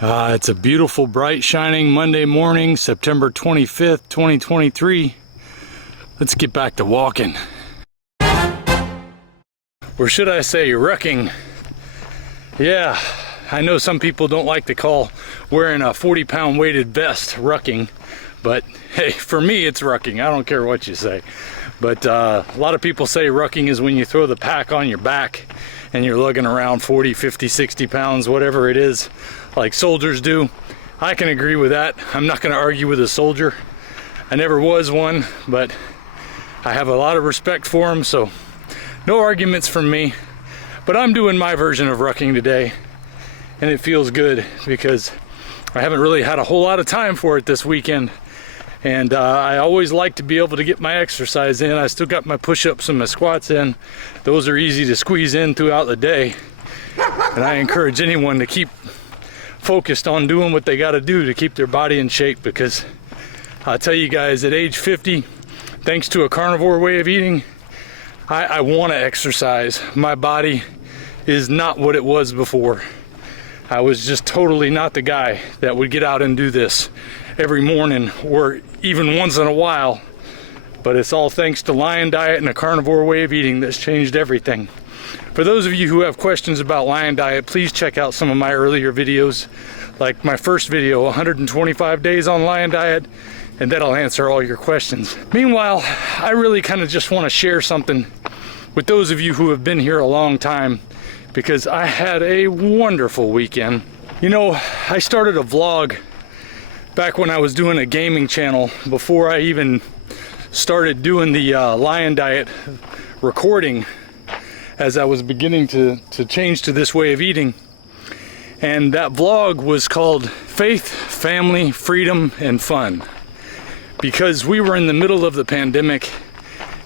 It's a beautiful, bright, shining Monday morning, September 25th, 2023. Let's get back to walking. Or should I say rucking? Yeah, I know some people don't like to call wearing a 40-pound weighted vest rucking, but hey, for me it's rucking. I don't care what you say. But a lot of people say rucking is when you throw the pack on your back and you're lugging around 40, 50, 60 pounds, whatever it is, like soldiers do. I can agree with that. I'm not going to argue with a soldier. I never was one, but I have a lot of respect for them, so no arguments from me. But I'm doing my version of rucking today, and it feels good because I haven't really had a whole lot of time for it this weekend. And I always like to be able to get my exercise in. I still got my push-ups and my squats in. Those are easy to squeeze in throughout the day. And I encourage anyone to keep focused on doing what they got to do to keep their body in shape, because I'll tell you guys, at age 50, thanks to a carnivore way of eating, I want to exercise. My body is not what it was before. I was just totally not the guy that would get out and do this every morning or even once in a while. But it's all thanks to Lion Diet and a carnivore way of eating that's changed everything. For those of you who have questions about Lion Diet, please check out some of my earlier videos, like my first video, 125 days on Lion Diet, and that'll answer all your questions. Meanwhile, I really kind of just want to share something with those of you who have been here a long time, because I had a wonderful weekend. You know, I started a vlog back when I was doing a gaming channel, before I even started doing the Lion Diet recording, as I was beginning to change to this way of eating. And that vlog was called Faith, Family, Freedom, and Fun, because we were in the middle of the pandemic,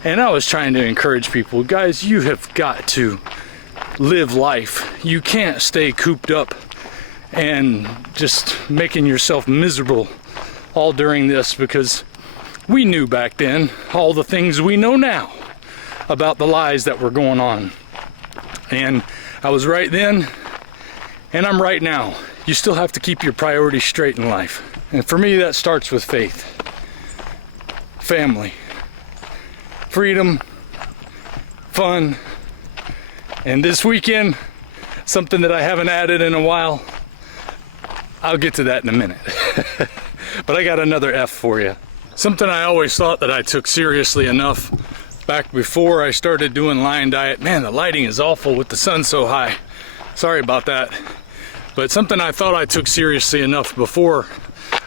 and I was trying to encourage people, guys, you have got to live life. You can't stay cooped up and just making yourself miserable all during this, because we knew back then all the things we know now about the lies that were going on. And I was right then, and I'm right now. You still have to keep your priorities straight in life. And for me, that starts with faith, family, freedom, fun, and this weekend, something that I haven't added in a while. I'll get to that in a minute. But I got another F for you. Something I always thought that I took seriously enough back before I started doing Lion Diet. Man, the lighting is awful with the sun so high. Sorry about that. But something I thought I took seriously enough before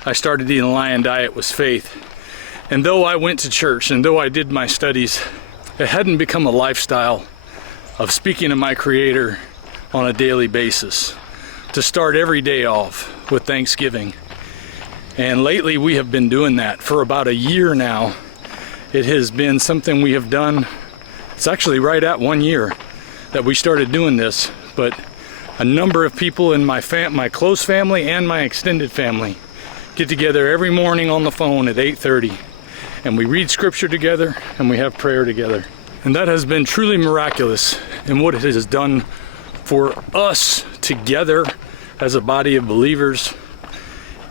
I started eating Lion Diet was faith. And though I went to church and though I did my studies, it hadn't become a lifestyle of speaking to my Creator on a daily basis, to start every day off with Thanksgiving. And lately we have been doing that for about a year now. It has been something we have done. It's actually right at 1 year that we started doing this, but a number of people in my close family and my extended family get together every morning on the phone at 8:30, and we read scripture together and we have prayer together. And that has been truly miraculous in what it has done for us together as a body of believers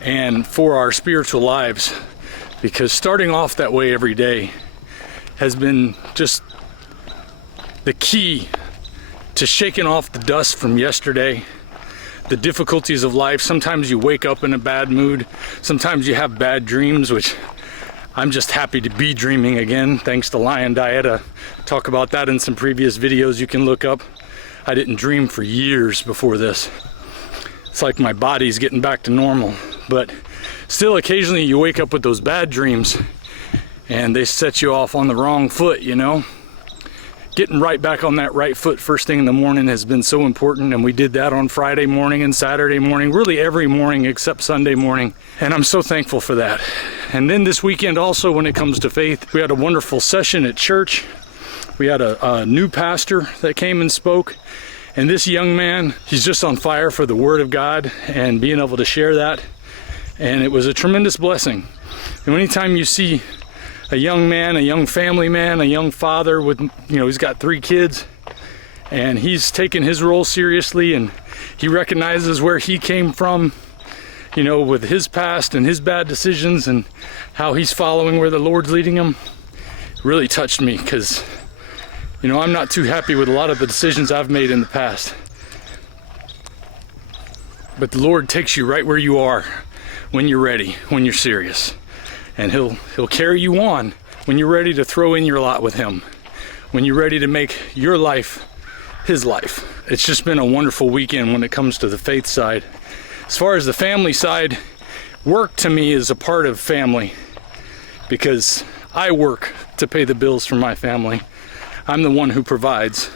and for our spiritual lives, because starting off that way every day has been just the key to shaking off the dust from yesterday, the difficulties of life. Sometimes you wake up in a bad mood, sometimes you have bad dreams, which I'm just happy to be dreaming again, thanks to Lion Diet. I talk about that in some previous videos you can look up. I didn't dream for years before this. It's like my body's getting back to normal. But still, occasionally you wake up with those bad dreams and they set you off on the wrong foot, you know? Getting right back on that right foot first thing in the morning has been so important, and we did that on Friday morning and Saturday morning, really every morning except Sunday morning, and I'm so thankful for that. And then this weekend also, when it comes to faith, we had a wonderful session at church. We had a new pastor that came and spoke, and this young man, he's just on fire for the Word of God and being able to share that, and it was a tremendous blessing. And anytime you see a young man, a young family man, a young father with, you know, he's got 3 kids, and he's taken his role seriously, and he recognizes where he came from, you know, with his past and his bad decisions and how he's following where the Lord's leading him, really touched me, because, you know, I'm not too happy with a lot of the decisions I've made in the past. But the Lord takes you right where you are when you're ready, when you're serious. And he'll carry you on when you're ready to throw in your lot with him, when you're ready to make your life his life. It's just been a wonderful weekend when it comes to the faith side. As far as the family side, work to me is a part of family, because I work to pay the bills for my family. I'm the one who provides,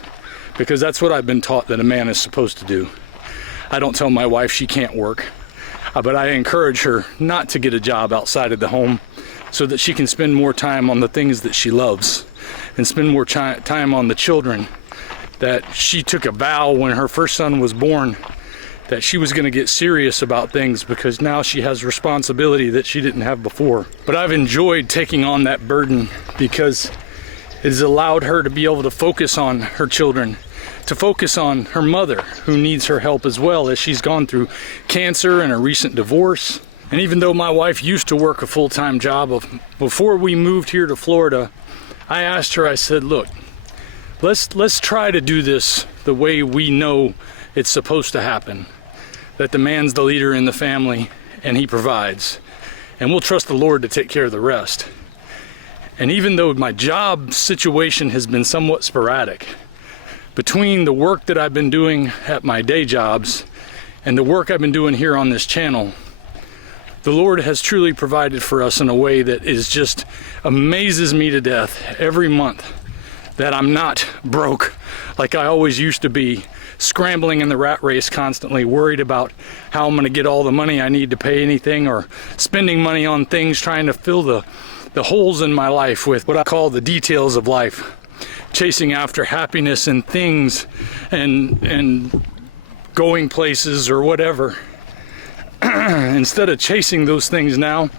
because that's what I've been taught that a man is supposed to do. I don't tell my wife she can't work, but I encourage her not to get a job outside of the home so that she can spend more time on the things that she loves and spend more time on the children. That she took a vow when her first son was born that she was going to get serious about things, because now she has responsibility that she didn't have before. But I've enjoyed taking on that burden, because it has allowed her to be able to focus on her children, to focus on her mother, who needs her help as well, as she's gone through cancer and a recent divorce. And even though my wife used to work a full-time job, before we moved here to Florida, I asked her, I said, look, let's try to do this the way we know it's supposed to happen. That the man's the leader in the family and he provides. And we'll trust the Lord to take care of the rest. And even though my job situation has been somewhat sporadic, between the work that I've been doing at my day jobs and the work I've been doing here on this channel, the Lord has truly provided for us in a way that is just amazes me to death every month, that I'm not broke like I always used to be, scrambling in the rat race constantly, worried about how I'm going to get all the money I need to pay anything, or spending money on things, trying to fill the holes in my life with what I call the details of life, chasing after happiness and things and going places or whatever. Instead of chasing those things now,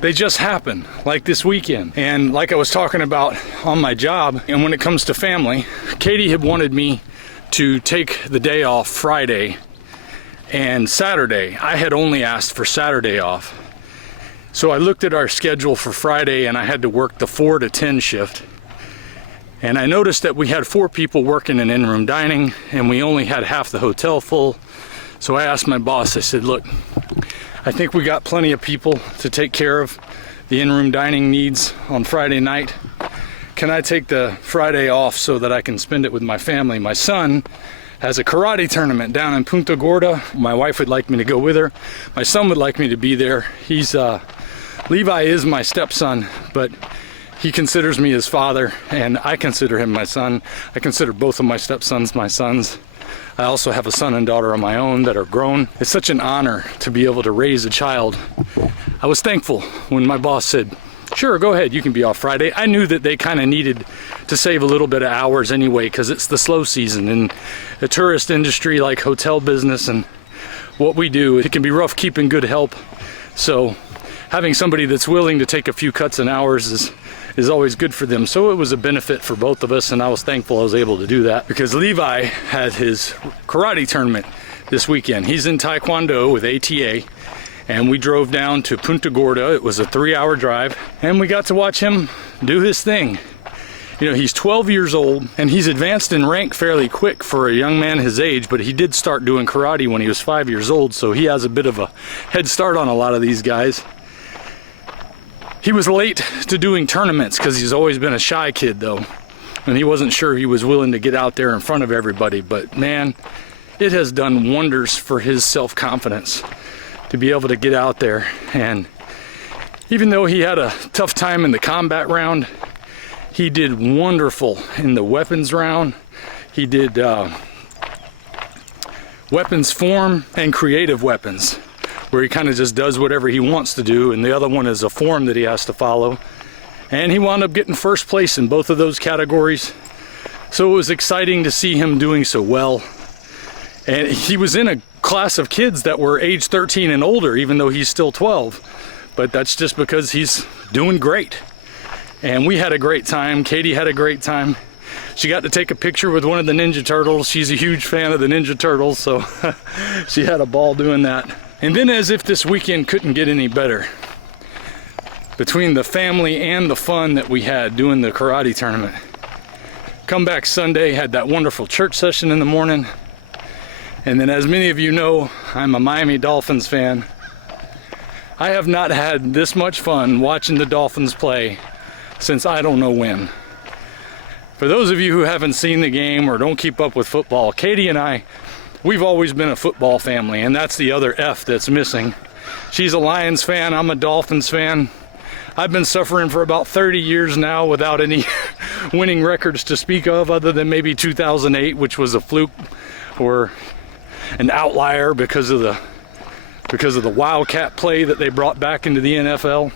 they just happen, like this weekend. And like I was talking about on my job, and when it comes to family, Katie had wanted me to take the day off Friday and Saturday. I had only asked for Saturday off. So I looked at our schedule for Friday, and I had to work the 4 to 10 shift. And I noticed that we had 4 people working in in-room dining, and we only had half the hotel full. So I asked my boss, I said, look, I think we got plenty of people to take care of the in-room dining needs on Friday night. Can I take the Friday off so that I can spend it with my family? My son has a karate tournament down in Punta Gorda. My wife would like me to go with her. My son would like me to be there. Levi is my stepson, but he considers me his father, and I consider him my son. I consider both of my stepsons my sons. I also have a son and daughter of my own that are grown. It's such an honor to be able to raise a child. I was thankful when my boss said, sure, go ahead, you can be off Friday. I knew that they kind of needed to save a little bit of hours anyway, because it's the slow season in the tourist industry, like hotel business and what we do. It can be rough keeping good help. So having somebody that's willing to take a few cuts in hours is always good for them. So it was a benefit for both of us, and I was thankful I was able to do that, because Levi had his karate tournament this weekend. He's in Taekwondo with ATA. And we drove down to Punta Gorda. It was a 3-hour drive, and we got to watch him do his thing. You know, he's 12 years old, and he's advanced in rank fairly quick for a young man his age, but he did start doing karate when he was 5 years old, so he has a bit of a head start on a lot of these guys. He was late to doing tournaments because he's always been a shy kid, though, and he wasn't sure he was willing to get out there in front of everybody, but man, it has done wonders for his self-confidence to be able to get out there. And even though he had a tough time in the combat round, he did wonderful in the weapons round. He did weapons form and creative weapons, where he kind of just does whatever he wants to do, and the other one is a form that he has to follow. And he wound up getting first place in both of those categories. So it was exciting to see him doing so well. And he was in a class of kids that were age 13 and older, even though he's still 12. But that's just because he's doing great. And we had a great time. Katie had a great time. She got to take a picture with one of the Ninja Turtles. She's a huge fan of the Ninja Turtles, so she had a ball doing that. And then, as if this weekend couldn't get any better, between the family and the fun that we had doing the karate tournament, come back Sunday, had that wonderful church session in the morning. And then, as many of you know, I'm a Miami Dolphins fan. I have not had this much fun watching the Dolphins play since I don't know when. For those of you who haven't seen the game or don't keep up with football, Katie and I, we've always been a football family, and that's the other F that's missing. She's a Lions fan, I'm a Dolphins fan. I've been suffering for about 30 years now without any winning records to speak of, other than maybe 2008, which was a fluke or an outlier because of the Wildcat play that they brought back into the NFL.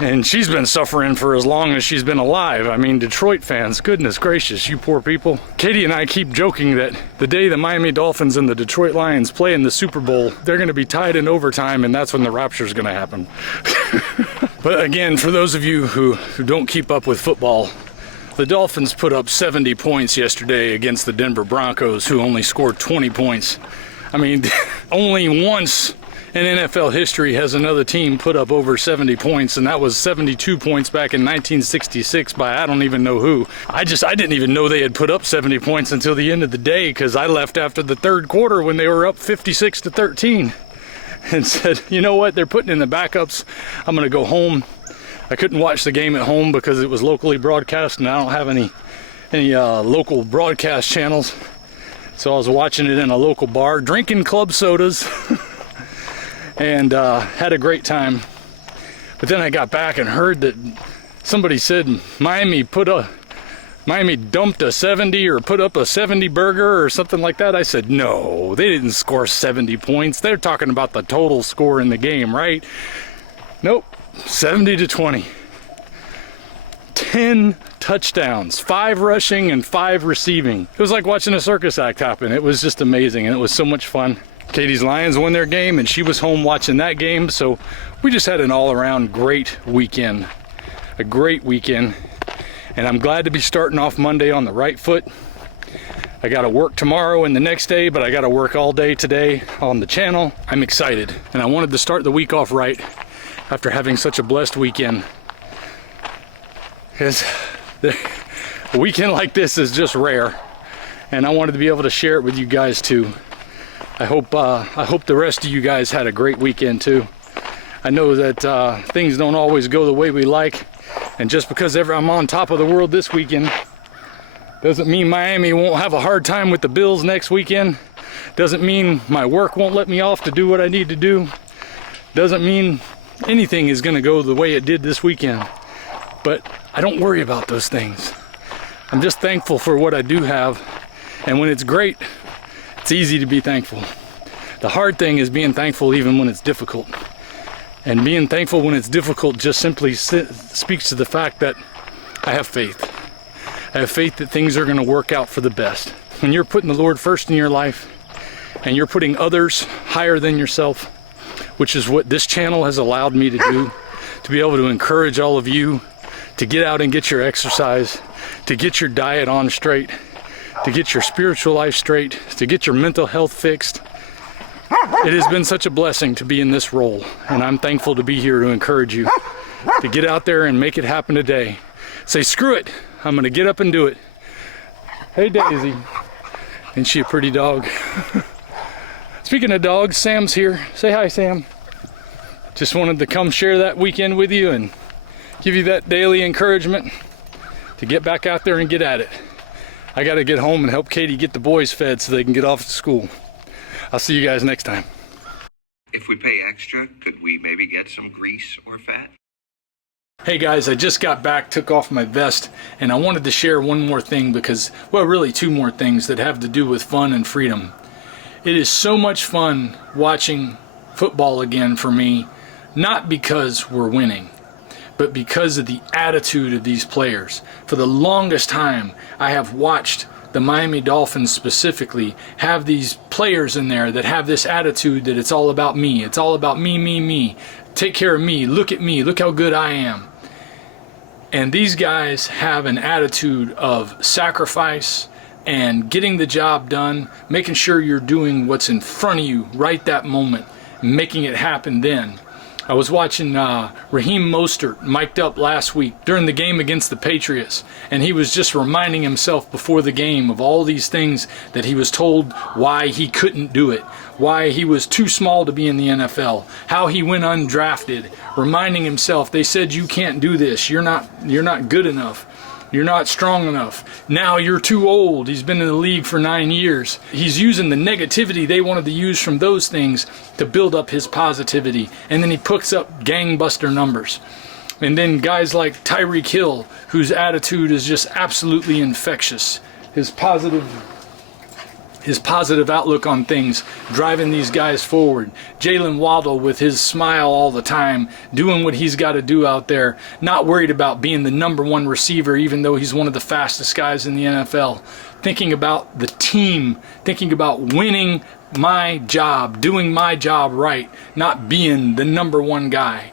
And she's been suffering for as long as she's been alive. I mean, Detroit fans, goodness gracious, you poor people. Katie and I keep joking that the day the Miami Dolphins and the Detroit Lions play in the Super Bowl, they're going to be tied in overtime, and that's when the rapture's going to happen. But again, for those of you who don't keep up with football, the Dolphins put up 70 points yesterday against the Denver Broncos, who only scored 20 points. I mean, only once in NFL history has another team put up over 70 points, and that was 72 points back in 1966 by I don't even know who. I didn't even know they had put up 70 points until the end of the day, because I left after the third quarter when they were up 56-13 and said, you know what, they're putting in the backups. I'm going to go home. I couldn't watch the game at home because it was locally broadcast, and I don't have any local broadcast channels. So I was watching it in a local bar, drinking club sodas. And had a great time. But then I got back and heard that somebody said Miami dumped a 70 or put up a 70 burger or something like that. I said, no, they didn't score 70 points. They're talking about the total score in the game, right? Nope, 70-20. 10 touchdowns, 5 rushing and 5 receiving. It was like watching a circus act happen. It was just amazing, and it was so much fun. Katie's Lions won their game, and she was home watching that game, so we just had an all-around great weekend. A great weekend, and I'm glad to be starting off Monday on the right foot. I got to work tomorrow and the next day, but I got to work all day today on the channel. I'm excited, and I wanted to start the week off right after having such a blessed weekend. Because a weekend like this is just rare, and I wanted to be able to share it with you guys too. I hope the rest of you guys had a great weekend too. I know that things don't always go the way we like, and just because I'm on top of the world this weekend doesn't mean Miami won't have a hard time with the Bills next weekend. Doesn't mean my work won't let me off to do what I need to do. Doesn't mean anything is going to go the way it did this weekend. But I don't worry about those things. I'm just thankful for what I do have, and when it's great, it's easy to be thankful. The hard thing is being thankful even when it's difficult. And being thankful when it's difficult just simply speaks to the fact that I have faith. I have faith that things are going to work out for the best. When you're putting the Lord first in your life, and you're putting others higher than yourself, which is what this channel has allowed me to do, to be able to encourage all of you to get out and get your exercise, to get your diet on straight, to get your spiritual life straight, to get your mental health fixed. It has been such a blessing to be in this role, and I'm thankful to be here to encourage you to get out there and make it happen today. Say, screw it, I'm gonna get up and do it. Hey Daisy, ain't she a pretty dog? Speaking of dogs, Sam's here. Say hi, Sam. Just wanted to come share that weekend with you and give you that daily encouragement to get back out there and get at it. I got to get home and help Katie get the boys fed so they can get off to school. I'll see you guys next time. If we pay extra, could we maybe get some grease or fat? Hey guys, I just got back, took off my vest, and I wanted to share one more thing because, well, really 2 more things that have to do with fun and freedom. It is so much fun watching football again for me, not because we're winning, but because of the attitude of these players. For the longest time, I have watched the Miami Dolphins specifically have these players in there that have this attitude that it's all about me. It's all about me, me, me. Take care of me. Look at me. Look how good I am. And these guys have an attitude of sacrifice. and getting the job done, making sure you're doing what's in front of you right that moment, making it happen then. I was watching Raheem Mostert mic'd up last week during the game against the Patriots, and he was just reminding himself before the game of all these things that he was told why he couldn't do it, why he was too small to be in the NFL, how he went undrafted, reminding himself, they said you can't do this, you're not good enough. You're not strong enough. Now you're too old. He's been in the league for 9 years. He's using the negativity they wanted to use from those things to build up his positivity. And then he puts up gangbuster numbers. And then guys like Tyreek Hill, whose attitude is just absolutely infectious. His positive outlook on things, driving these guys forward. Jalen Waddle with his smile all the time, doing what he's got to do out there, not worried about being the #1 receiver, even though he's one of the fastest guys in the NFL. Thinking about the team, thinking about winning my job, doing my job right, not being the #1 guy.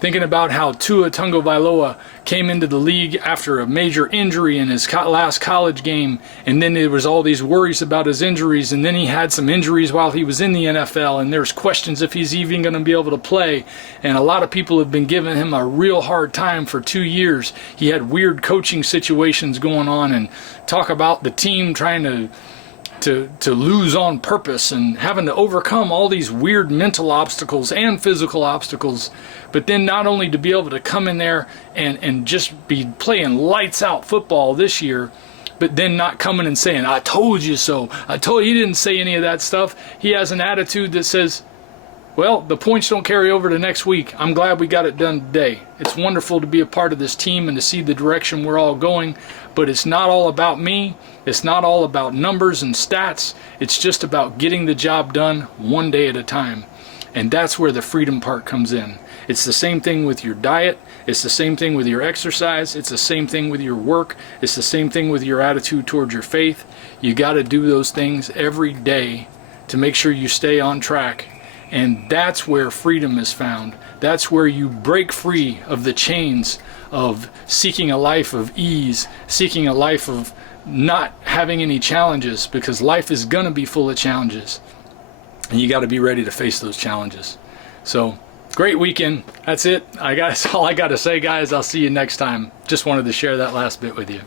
Thinking about how Tua Tagovailoa came into the league after a major injury in his last college game, and then there was all these worries about his injuries, and then he had some injuries while he was in the NFL, and there's questions if he's even going to be able to play, and a lot of people have been giving him a real hard time for 2 years. He had weird coaching situations going on, and talk about the team trying to lose on purpose and having to overcome all these weird mental obstacles and physical obstacles, but then not only to be able to come in there and just be playing lights out football this year, but then not coming and saying, I told you so. I told you. He didn't say any of that stuff. He has an attitude that says, well, the points don't carry over to next week. I'm glad we got it done today. It's wonderful to be a part of this team and to see the direction we're all going, but it's not all about me. It's not all about numbers and stats. It's just about getting the job done one day at a time. And that's where the freedom part comes in. It's the same thing with your diet. It's the same thing with your exercise. It's the same thing with your work. It's the same thing with your attitude towards your faith. You got to do those things every day to make sure you stay on track. And that's where freedom is found. That's where you break free of the chains of seeking a life of ease, seeking a life of not having any challenges, because life is going to be full of challenges. And you got to be ready to face those challenges. So, great weekend. That's it. That's all I got to say, guys. I'll see you next time. Just wanted to share that last bit with you.